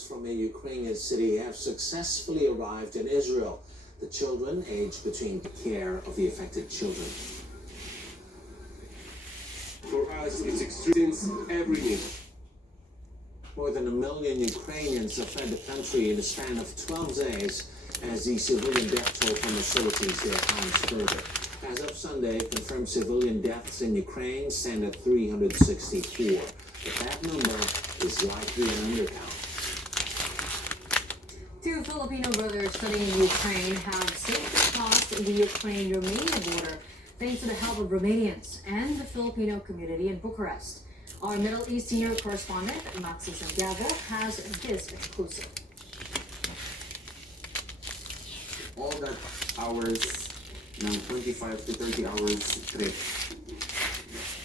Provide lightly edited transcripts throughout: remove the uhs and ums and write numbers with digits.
From a Ukrainian city have successfully arrived in Israel. The children aged between the care of the affected children. For us, it's extreme every minute. More than 1 million Ukrainians have fled the country in the span of 12 days as the civilian death toll from authorities there climbs further. As of Sunday, confirmed civilian deaths in Ukraine stand at 364. But that number is likely an undercount. Two Filipino brothers studying in Ukraine have safely crossed the Ukraine-Romania border thanks to the help of Romanians and the Filipino community in Bucharest. Our Middle East senior correspondent, Maxi Santiago, has this exclusive. All that hours ng 25 to 30 hours trip,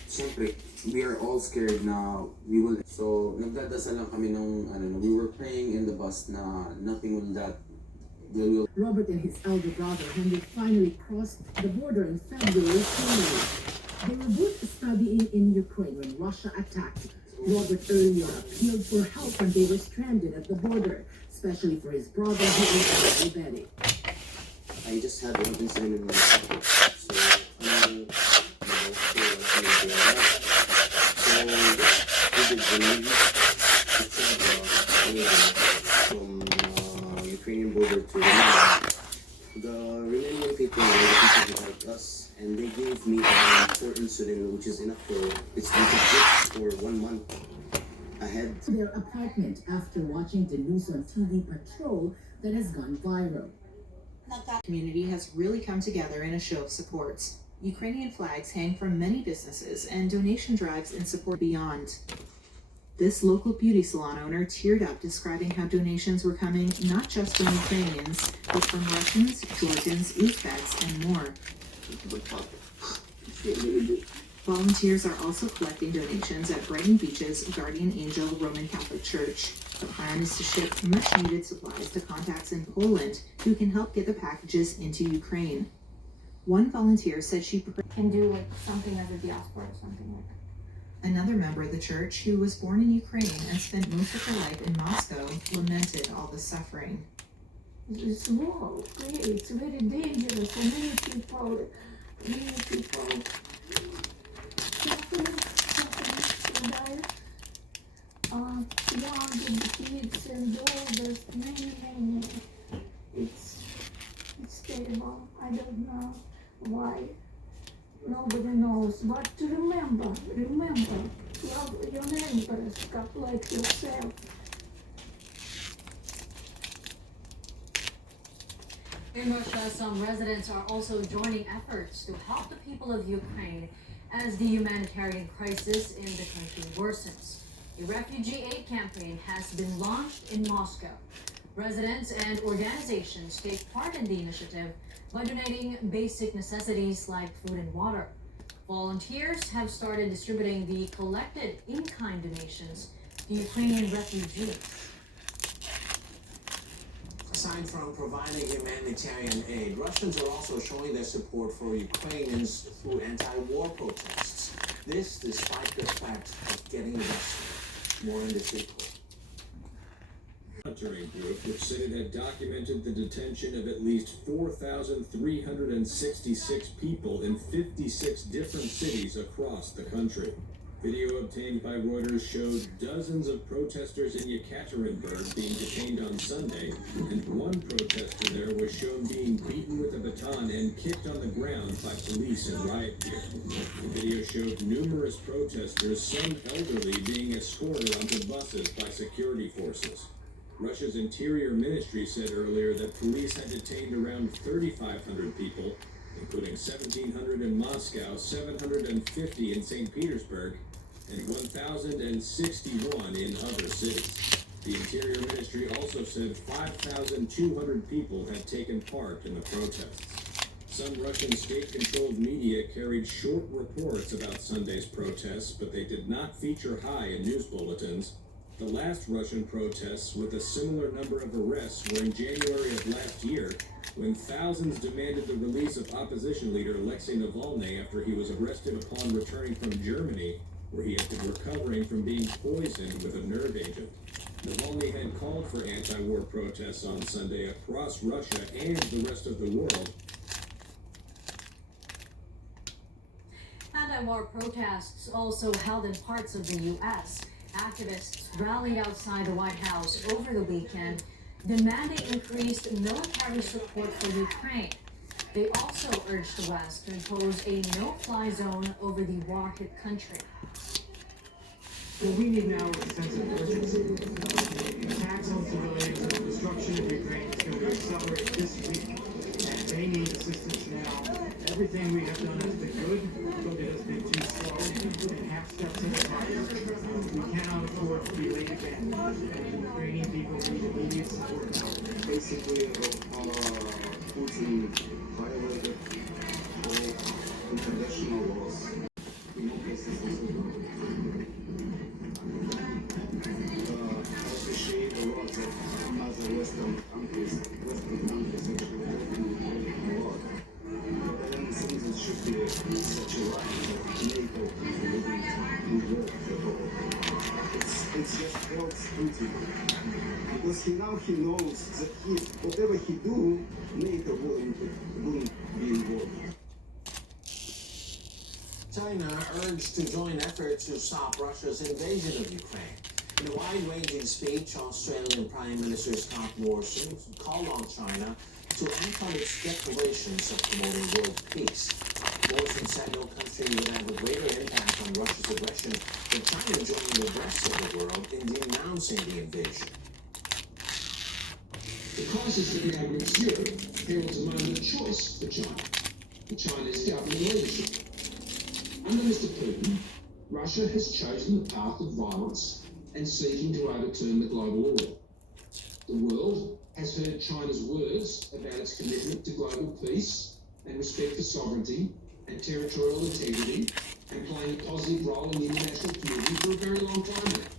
siyempre, we are all scared na we will. So, nagdadasal lang kami nung, we were praying in the bus na nothing will. Robert and his elder brother Henry finally crossed the border in February. They were both studying in Ukraine when Russia attacked. Robert earlier appealed for help when they were stranded at the border, especially for his brother who was diabetic. I just had one incident in my life, so from Ukrainian border to Romania. The Romanian people were the people who helped us, and they gave me 4 insulin, which is enough for for 1 month ahead. Their apartment after watching the news on TV patrol that has gone viral. The community has really come together in a show of support. Ukrainian flags hang from many businesses and donation drives in support beyond. This local beauty salon owner teared up describing how donations were coming not just from Ukrainians, but from Russians, Georgians, Uzbeks, and more. Volunteers are also collecting donations at Brighton Beach's Guardian Angel Roman Catholic Church. The plan is to ship much-needed supplies to contacts in Poland who can help get the packages into Ukraine. One volunteer said she Can do like something as a diaspora or something like that. Another member of the church, who was born in Ukraine and spent most of her life in Moscow, lamented all the suffering. It's war, okay? It's very dangerous for many people suffering to die. Young and kids and others, many. It's terrible. I don't know why. Nobody knows. But remember, love your neighbors, God like yourself. In Russia, some residents are also joining efforts to help the people of Ukraine as the humanitarian crisis in the country worsens. A refugee aid campaign has been launched in Moscow. Residents and organizations take part in the initiative by donating basic necessities like food and water. Volunteers have started distributing the collected in-kind donations to Ukrainian refugees. Aside from providing humanitarian aid, Russians are also showing their support for Ukrainians through anti-war protests. This despite the fact of getting arrested. More in this report. Monitoring group, which said it had documented the detention of at least 4,366 people in 56 different cities across the country. Video obtained by Reuters showed dozens of protesters in Yekaterinburg being detained on Sunday, and one protester there was shown being beaten with a baton and kicked on the ground by police in riot gear. The video showed numerous protesters, some elderly, being escorted onto buses by security forces. Russia's Interior Ministry said earlier that police had detained around 3,500 people, including 1,700 in Moscow, 750 in St. Petersburg, and 1,061 in other cities. The Interior Ministry also said 5,200 people had taken part in the protests. Some Russian state-controlled media carried short reports about Sunday's protests, but they did not feature high in news bulletins. The last Russian protests with a similar number of arrests were in January of last year, when thousands demanded the release of opposition leader Alexei Navalny after he was arrested upon returning from Germany where he had been recovering from being poisoned with a nerve agent. Navalny had called for anti-war protests on Sunday across Russia and the rest of the world. Anti-war protests also held in parts of the U.S. Activists rallied outside the White House over the weekend, demanding increased military support for Ukraine. They also urged the West to impose a no-fly zone over the war-hit country. What we need now is a sense of urgency. Attacks on civilians and the destruction of Ukraine is going to accelerate this week, and they need assistance now. Everything we have done has been good, but it has been too slow and half steps at a time. We cannot afford to be late again, and the Ukrainian people need immediate support now. Basically, Putin violated all international laws. In all cases, I appreciate a lot that other Western countries actually helping a lot. But I don't think it should be such a line that NATO wouldn't work at all. It just helps Putin. Because he knows that whatever he do, NATO wouldn't be involved. China urged to join efforts to stop Russia's invasion of Ukraine. In a wide-ranging speech, Australian Prime Minister Scott Morrison called on China to act on its declarations of promoting world peace. Morrison said no country would have a greater impact on Russia's aggression than China joining the rest of the world in denouncing the invasion. The crisis that now grips Europe heralds a moment of choice for China, for China's governing leadership. Under Mr. Putin, Russia has chosen the path of violence and seeking to overturn the global order. The world has heard China's words about its commitment to global peace and respect for sovereignty and territorial integrity and playing a positive role in the international community for a very long time now.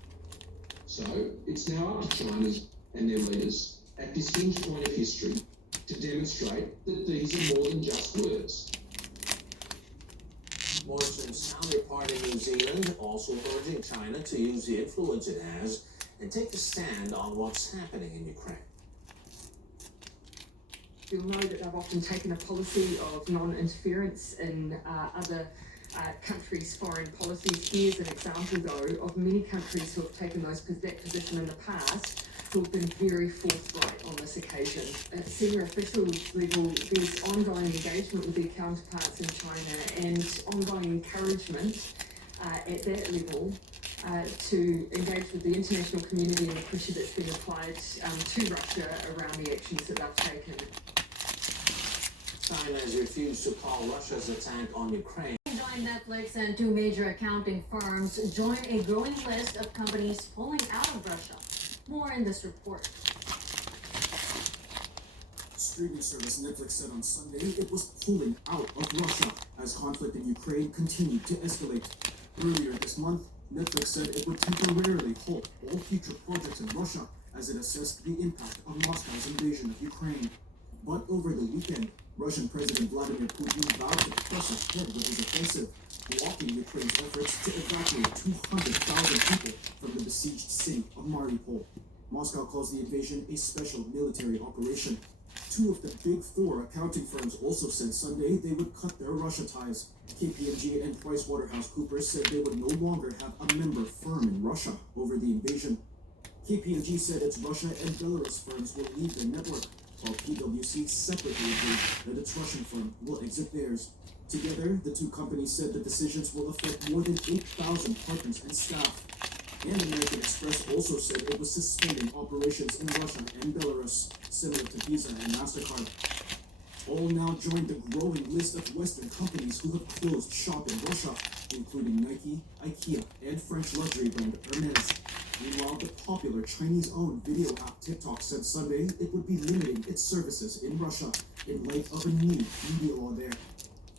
So, it's now up to China and their leaders at this hinge point of history to demonstrate that these are more than just words. Morrison's counterpart in New Zealand also urging China to use the influence it has and take a stand on what's happening in Ukraine. You'll know that they've often taken a policy of non-interference in other countries' foreign policies. Here's an example, though, of many countries who have taken that position in the past who have been very forthright on this occasion. At senior official level, there's ongoing engagement with their counterparts in China and ongoing encouragement at that level to engage with the international community and the pressure that's been applied to Russia around the actions that they've taken. China has refused to call Russia's attack on Ukraine. Join Netflix and two major accounting firms join a growing list of companies pulling out of Russia. More in this report. Streaming service Netflix said on Sunday it was pulling out of Russia as conflict in Ukraine continued to escalate. Earlier this month, Netflix said it would temporarily halt all future projects in Russia as it assessed the impact of Moscow's invasion of Ukraine. But over the weekend, Russian President Vladimir Putin vowed to press ahead with his offensive, blocking Ukraine's efforts to evacuate 200,000 people from the besieged city of Mariupol. Moscow calls the invasion a special military operation. Two of the big four accounting firms also said Sunday they would cut their Russia ties. KPMG and PricewaterhouseCoopers said they would no longer have a member firm in Russia over the invasion. KPMG said its Russia and Belarus firms will leave the network, while PwC separately agreed that its Russian firm will exit theirs. Together, the two companies said the decisions will affect more than 8,000 partners and staff. And American Express also said it was suspending operations in Russia and Belarus, similar to Visa and MasterCard. All now join the growing list of Western companies who have closed shop in Russia, including Nike, IKEA, and French luxury brand Hermes. Meanwhile, the popular Chinese-owned video app TikTok said Sunday it would be limiting its services in Russia in light of a new media law there.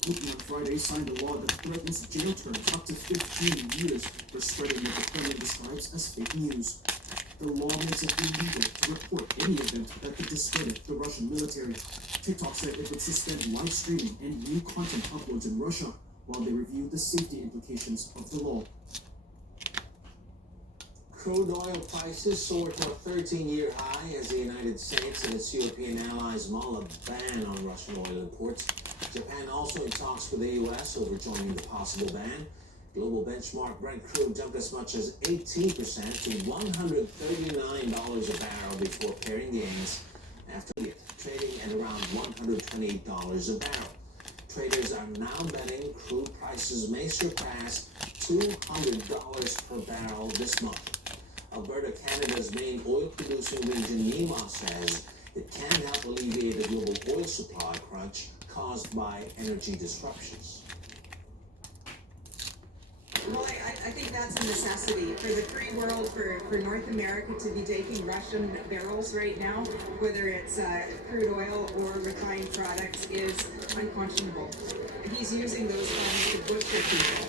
Putin on Friday signed a law that threatens jail terms up to 15 years for spreading what the Kremlin describes as fake news. The law makes it illegal to report any event that could discredit the Russian military. TikTok said it would suspend live streaming and new content uploads in Russia while they review the safety implications of the law. Crude oil prices soared to a 13-year high as the United States and its European allies mull a ban on Russian oil imports. Japan also in talks with the U.S. over joining the possible ban. Global benchmark Brent crude jumped as much as 18% to $139 a barrel before paring gains after trading at around $128 a barrel. Traders are now betting crude prices may surpass $200 per barrel this month. Alberta, Canada's main oil-producing region, NEMA, says it can help alleviate the global oil supply crunch caused by energy disruptions. Well, I think that's a necessity for the free world, for North America to be taking Russian barrels right now, whether it's crude oil or refined products, is unconscionable. He's using those funds to butcher people,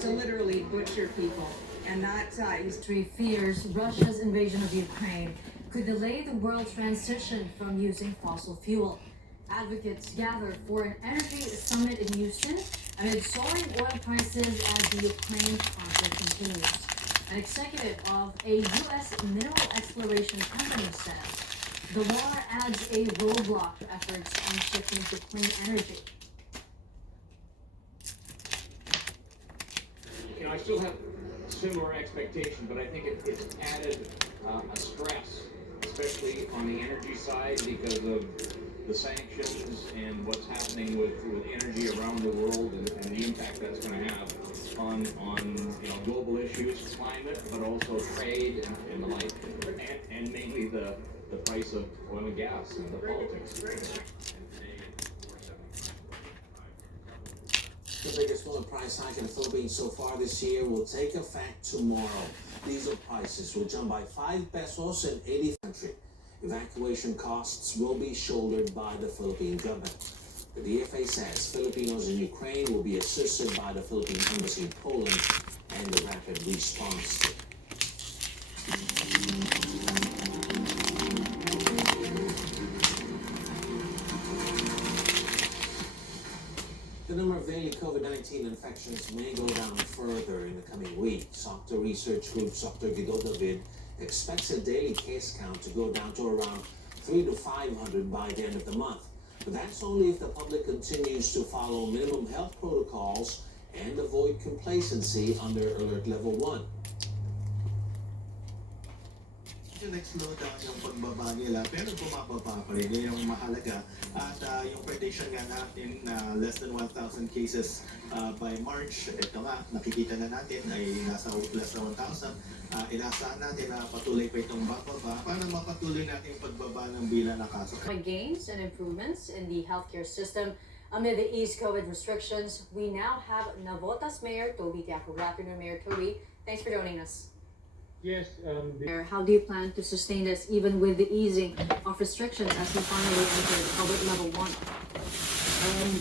to literally butcher people. And that History fears Russia's invasion of Ukraine could delay the world's transition from using fossil fuel. Advocates gather for an energy summit in Houston amid soaring oil prices as the Ukraine conflict continues. An executive of a U.S. mineral exploration company says the war adds a roadblock to efforts on shifting to clean energy. I still have similar expectation, but I think it's added a stress, especially on the energy side, because of the sanctions and what's happening with energy around the world and the impact that's going to have on global issues, climate, but also trade and the like, and mainly the price of oil and gas and the politics. The biggest oil price hike in the Philippines so far this year will take effect tomorrow. Diesel prices will jump by 5 pesos in 80 country. Evacuation costs will be shouldered by the Philippine government. The DFA says Filipinos in Ukraine will be assisted by the Philippine Embassy in Poland and the Rapid Response Team. The number of daily COVID-19 infections may go down further in the coming weeks. Octo research group Dr. Guido David expects a daily case count to go down to around 300 to 500 by the end of the month. But that's only if the public continues to follow minimum health protocols and avoid complacency under Alert Level 1. Nag-slow down yung pagbaba nila pero bumababa pa rin yung mahalaga at yung prediction nga natin na less than 1,000 cases by March, ito nga nakikita na natin ay nasa less than 1,000. Inaasahan natin na patuloy pa itong bababa para mapatuloy natin yung pagbaba ng bilang na kaso. Gains and improvements in the healthcare system amid the eased COVID restrictions. We now have Navotas Mayor Toby Tiaco. Good afternoon, Mayor Toby. Thanks for joining us. Yes, How do you plan to sustain this even with the easing of restrictions as we finally enter Alert Level 1?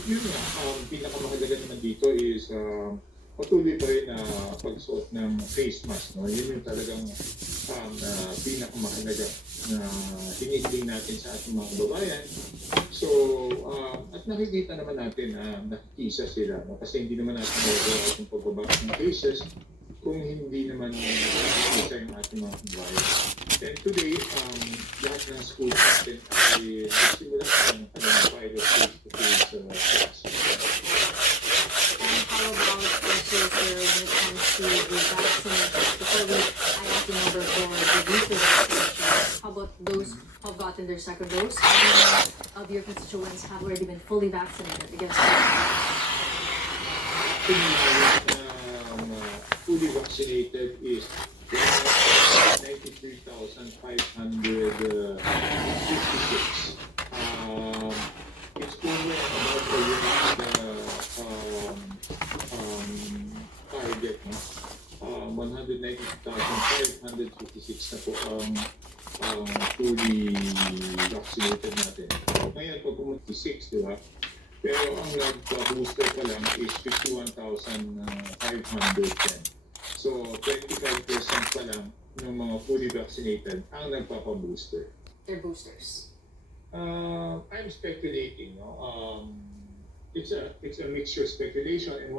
yun nga, pinakamahalaga naman dito is patuloy pa rin na pagsuot ng face mask. No? Yun yung talagang pinakamahalaga na hinihiling natin sa ating mga kababayan. So, at nakikita naman natin na nakikisa sila. No? Kasi hindi naman natin magagawa itong pagbaba ng cases kung hindi naman nakikisa yung ating mga kababayan. And today, lahat ng schools natin ay nagsimula ng pilot face-to-face class. And how about also sir, when it comes to the vaccination? Before I ask the number for the booster vaccinations, how about those who have gotten their second dose? How many of your constituents have already been fully vaccinated against Fully vaccinated is 93,556. It's over about a year target. 190,556 na po ang fully vaccinated natin. Ngayon, pag 26, di ba? Pero ang nagpa-booster pa lang is 51,510. So, 25% pa lang ng mga fully vaccinated ang nagpapa-booster. their boosters? I'm speculating. No? It's a mixture speculation. And